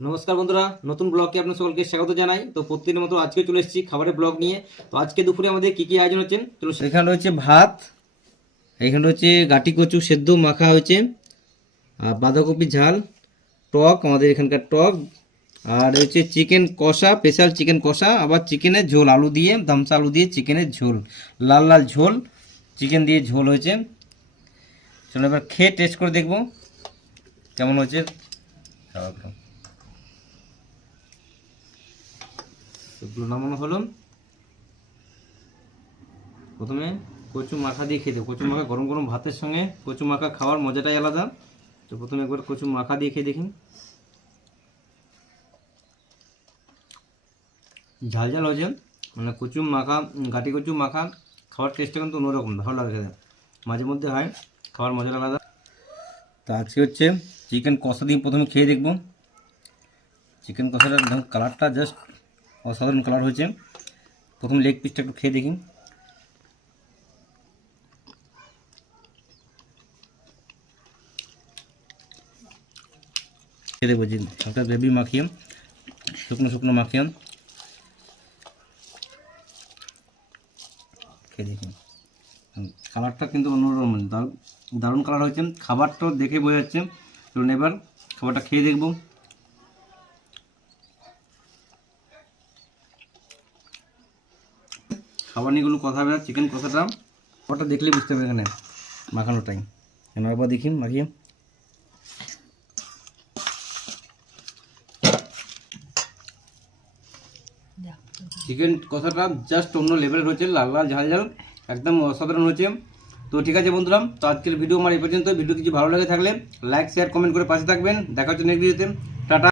নমস্কার বন্ধুরা, নতুন ব্লগে আপনার সকলকে স্বাগত জানাই। তো প্রতিদিনের মতো আজকে চলে এসেছি খাবারের ব্লগ নিয়ে। তো আজকে দুপুরে আমাদের কি কি আয়োজন হচ্ছে চলো। এখানে রয়েছে ভাত, এখানে রয়েছে গাটি কচু সেদ্ধ মাখা হয়েছে, আর বাঁধাকপি ঝাল, টক আমাদের এখানকার টক, আর হচ্ছে চিকেন কষা, স্পেশাল চিকেন কষা, আবার চিকেনের ঝোল আলু দিয়ে, দামসা আলু দিয়ে চিকেনের ঝোল, লাল লাল ঝোল, চিকেন দিয়ে ঝোল হয়েছে। চলো এবার খেয়ে টেস্ট করে দেখবো কেমন হয়েছে খাবারটা। সবগুলো নামানো হলো। প্রথমে কচু মাখা দিয়ে খেতে, কচু মাখা গরম গরম ভাতের সঙ্গে কচু মাখা খাওয়ার মজাটাই আলাদা। তো প্রথমে একবার কচু মাখা দিয়ে খেয়ে দেখি। ঝাল ঝাল হয়েছে, মানে কচু মাখা, গাটি কচু মাখা খাওয়ার টেস্টটা কিন্তু অন্যরকম, ভালো লাগে খেতে। মাঝে মধ্যে হয়, খাওয়ার মজাটা আলাদা। তো আজকে হচ্ছে চিকেন কষা দিয়ে প্রথমে খেয়ে দেখবো। চিকেন কষাটার কালারটা জাস্ট অসাধারণ কালার হয়েছে। প্রথম লেগ পিসটা একটু খেয়ে দেখি। খেয়ে দেখবো যে একটা গ্রেভি মাখিয়ে, শুকনো শুকনো মাখিয়ে খেয়ে দেখি। কালারটা কিন্তু অন্যরকম, দারুণ কালার হয়েছে। খাবারটাও দেখে বোঝা যাচ্ছে। চলুন এবার খাবারটা খেয়ে দেখবো। খাবার নিয়ে কোনো কথা হবে না। চিকেন কষাটা খাবারটা দেখলেই বুঝতে হবে এখানে মাখানোটাই। এবার দেখি মাখিয়ে। চিকেন কষাটা জাস্ট অন্য লেভেলের হয়েছে, লাল লাল ঝাল ঝাল, একদম অসাধারণ হয়েছে। তো ঠিক আছে বন্ধুরা, তো আজকের ভিডিও আমার এই পর্যন্ত। ভিডিও কিছু ভালো লাগে থাকলে লাইক শেয়ার কমেন্ট করে পাশে থাকবেন। দেখা হচ্ছে নেক্সট ভিডিওতে। টাটা।